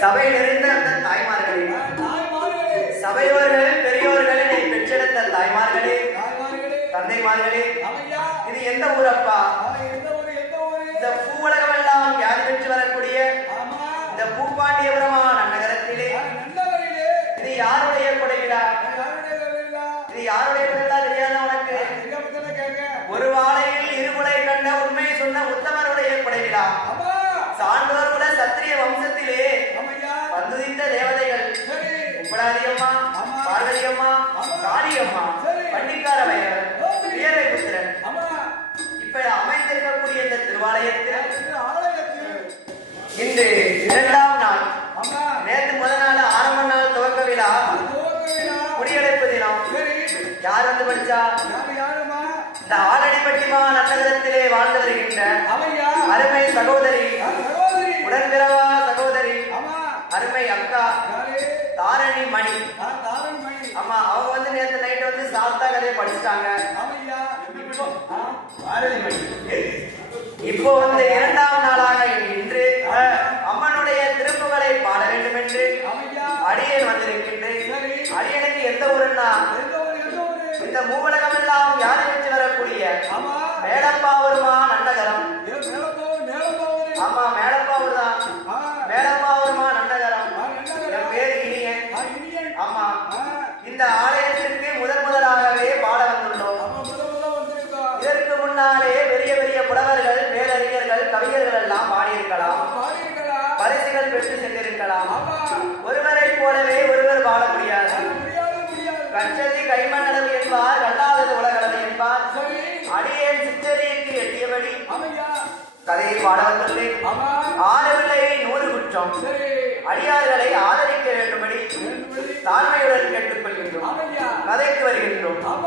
சபையில் இருந்த அந்த தாய்மார்களே. தாய்மார்களே சபையோர்கள் நீ பெற்றெடுத்த தாய்மார்களே தாய்மார்களே தந்தைமார்களே இது எந்த ஊரப்பா? ஆ, இந்த பூவுலகம் எல்லாம் யார் பெற்று வரக்கூடிய ஆமா இந்த பூப்பாண்டியபுரமான நகரத்திலே இது யாருடைய கொடைவிழா? இது யாருடைய கொடைவிழா தெரியாத உனக்கு? ஒரு வாழையில் இருமுறை கண்ட உண்மை சொன்ன உத்தமருடைய கொடைவிழா. யார் வந்து படிச்சா? யாரு, யாரும்மா? இந்த ஆலடிப்பட்டிமா நகரத்திலே வாழ்ந்து வருகின்ற அவையா, அருமை சகோதரி. உடன்பிறவா சகோதரி. அம்மா, அருமை அக்கா? தாரணி மணி. ஆமா அவங்க வந்து நேற்று நைட் வந்து சாஸ்தா கதையை படிச்சுட்டாங்க. இப்போ, வந்து இரண்டாம் நாளாக இன்று அம்மனுடைய திருப்புகளை பாட வேண்டும் என்று அடியேன் வந்திருக்கின்றேன். அடியனுக்கு எந்த ஊருன்னா எந்த ஊரு, எந்த ஊரு? இந்த மூவலகம் எல்லாம் யாரை வச்சு வரக்கூடிய ஆமா, மேடப்பாவூர்மா நன்னகரம் ஏ, மேலப்பாவூர், மேலப்பாவூரு. ஆமா மேடப்பாவூர் தான் ஆ, மேடப்பாவூர்மா நன்னகரம் நன்னகரம். என் பேர் இனியன். ஆமா. இந்த ஆலயத்திற்கு முதல் முதலாகவே பாட வந்துள்ளோம். இதற்கு முன்னாலே பெரிய பெரிய புலவர்கள் மேலறிஞர்கள் கவிஞர்கள் எல்லாம் பாடியிருக்கலாம் கதையை பாடவில்லை ஆடவில்லை நூறு குற்றம். அடியார்களை ஆதரிக்க வேண்டும்படி தாழ்மையுடன் கேட்டுக்கொள்கின்றோம். கதைக்கு வருகின்றோம்.